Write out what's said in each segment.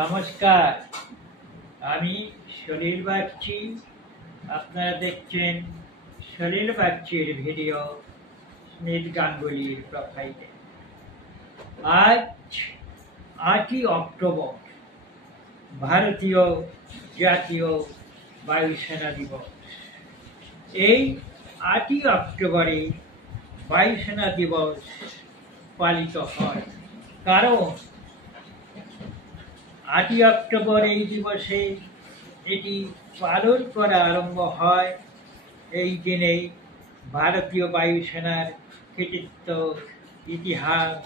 নমস্কার, আমি সলিল বাগচি। আপনারা দেখছেন সলিল বাগচির ভিডিও স্মিথ গাঙ্গুলির প্রোফাইলে। আজ 8ই অক্টোবর ভারতীয় জাতীয় বায়ুসেনা দিবস। এই 8ই অক্টোবরে বায়ুসেনা দিবস পালিত হয়, কারণ 8ই অক্টোবর এই দিবসে এটি পালন করা আরম্ভ হয়। এই দিনেই ভারতীয় বায়ুসেনার কৃতিত্ব, ইতিহাস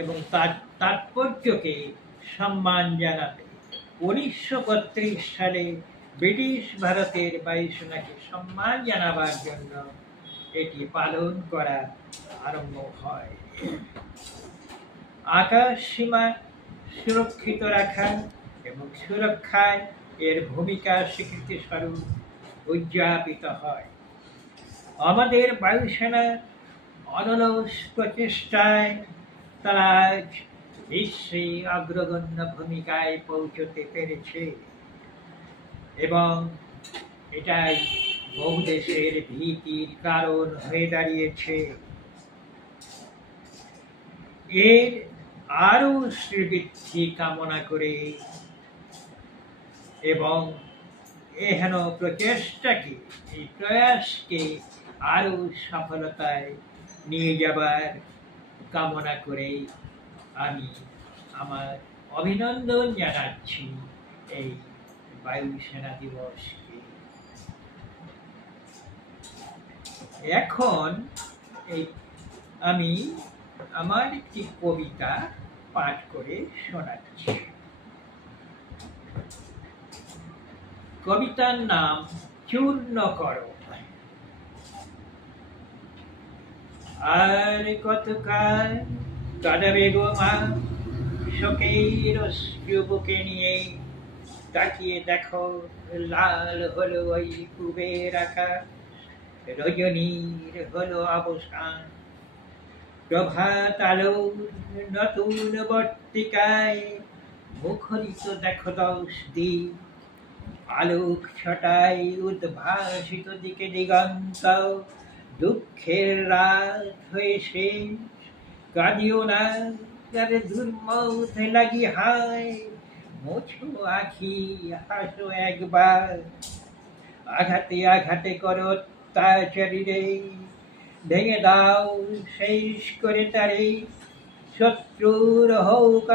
এবং তার তাৎপর্যকে সম্মান জানাতে 1932 সালে ব্রিটিশ ভারতের বায়ুসেনাকে সম্মান জানাবার জন্য এটি পালন করা আরম্ভ হয়। আকাশ সীমা সুরক্ষিত রাখা এবং সুরক্ষায় এর ভূমিকা স্বীকৃতি স্বরূপ উদযাপিত হয়। আমাদের বায়ুসেনা অনলস প্রচেষ্টায় তারা আজ বিশ্বে অগ্রগণ্য ভূমিকায় পৌঁছতে পেরেছে এবং এটাই বহু দেশের ভীতির কারণ হয়ে দাঁড়িয়েছে। এর আরো শ্রীবৃদ্ধি কামনা করে এবং এহেন প্রচেষ্টাকে, এই প্রয়াসকে আরো সফলতায় নিয়ে যাবার কামনা করে আমি আমার অভিনন্দন জানাচ্ছি এই বায়ুসেনা দিবসকে। এখন আমি আমার একটি কবিতা পাঠ করে শোনাচ্ছি। কবিতার নাম চূর্ণ করো। আর কতকাল কাঁদাবে গো মা শোকের অশ্রু বুকে নিয়ে, তাকিয়ে দেখো লাল হলো ওই কুবের আকাশ, রজনীর হলো অবসান। প্রভাত আলোর নতুন বর্তিকায় মুখরিত দেখো 10 দিক, আলোক ছটায় উদ্ভাসিত দিকে দিগন্ত। দুঃখের রাত হয়ে শেষ, কাঁদিও না যার দুর্মত লাগি হায়, মোছো আখি হাসো একবার। আঘাতে আঘাতে করো অত্যাচারীরে, ভেঙে দাও শেষ করে তারে। শত্রুর হোক